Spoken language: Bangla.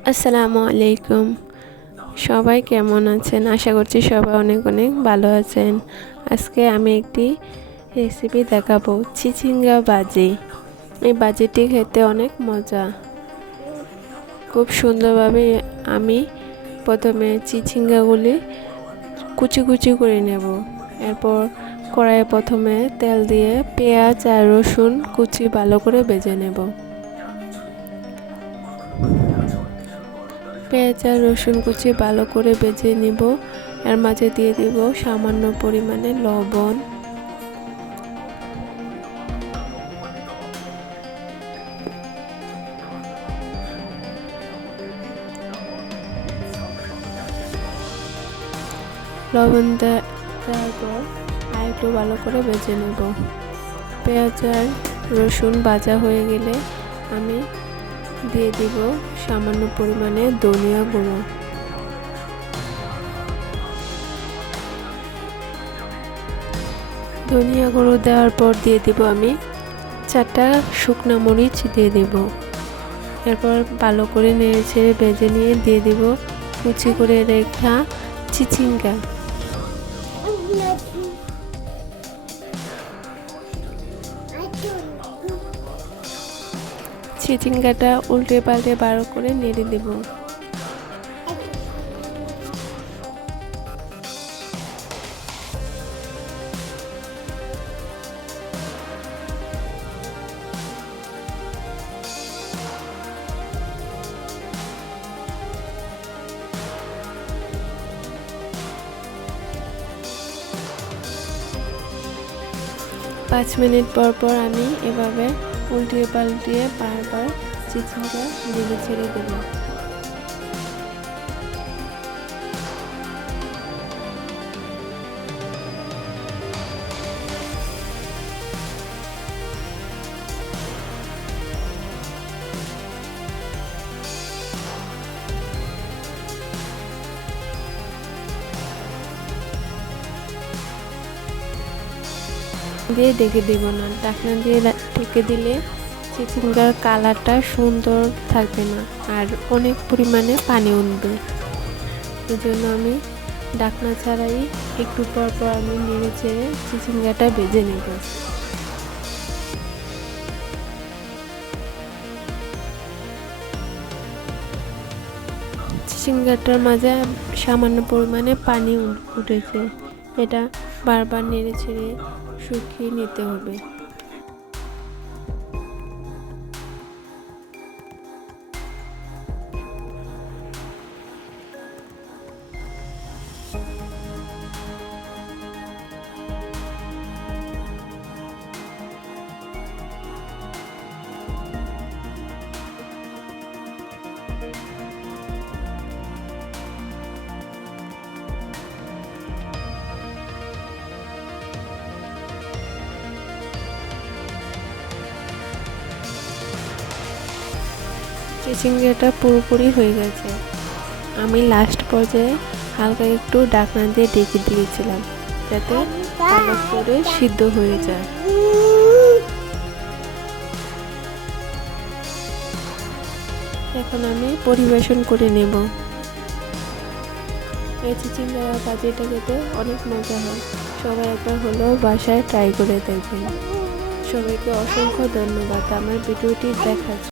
আসসালামু আলাইকুম। সবাই কেমন আছেন? আশা করছি সবাই অনেক অনেক ভালো আছেন। আজকে আমি একটি রেসিপি দেখাবো। চিচিঙ্গা বাজি। এই বাজিটি খেতে অনেক মজা। খুব সুন্দরভাবে আমি প্রথমে চিচিঙ্গাগুলি কুচি কুচি করে নেব। এরপর কড়াইয়ে প্রথমে তেল দিয়ে পেঁয়াজ আর রসুন কুচি ভালো করে বেজে নেব। পেঁয়াজ আর রসুন কুচি ভালো করে বেজে নিব। এর মাঝে দিয়ে দিব সামান্য পরিমাণে লবণ। লবণ দেওয়ার পর আর একটু ভালো করে বেজে নেব। পেঁয়াজ আর রসুন ভাজা হয়ে গেলে আমি দিয়ে দিব সামান্য পরিমাণে ধনিয়া গুঁড়ো। ধনিয়া গুঁড়ো দেওয়ার পর দিয়ে দিব আমি চারটা শুকনো মরিচ দিয়ে দেব। এরপর ভালো করে নেড়ে ছেড়ে ভেজে নিয়ে দিয়ে দিব কুচি করে রেখা চিচিঙ্গা। চিচিঙ্গাটা উল্টে পাল্টে বারো করে নেড়ে দেব। পাঁচ মিনিট পর পর আমি এভাবে উল্টিয়ে পাল্টিয়ে বারবার চিচিঙ্গা গুলি ছেড়ে দেব। দিয়ে ডেকে দেব না। ঢাকনা দিয়ে ঢেকে দিলে চিচিঙ্গার কালারটা সুন্দর থাকবে না আর অনেক পরিমাণে পানি উঠবে। এই জন্য আমি ডাকনা ছাড়াই একটু পর পর আমি নেড়ে চেড়ে চিচিঙ্গাটা ভেজে নেব। চিচিঙ্গাটার মাঝে সামান্য পরিমাণে পানি উঠেছে। এটা বারবার নেড়ে ছেড়ে শুকিয়ে নিতে হবে। চিচিঙ্গাটা পুরোপুরি হয়ে গেছে। আমি লাস্ট পর্যায়ে হালকা একটু ডাকনা দিয়ে ডেকে দিয়েছিলাম, যাতে ভালো করে সিদ্ধ হয়ে যায়। এখন আমি পরিবেশন করে নেব। এই চিচিঙ্গা কাজিটা খেতে অনেক মজা হয়। সবাই একবার হলেও বাসায় ট্রাই করে দেখবেন। সবাইকে অসংখ্য ধন্যবাদ। আমার ভিডিওটি দেখার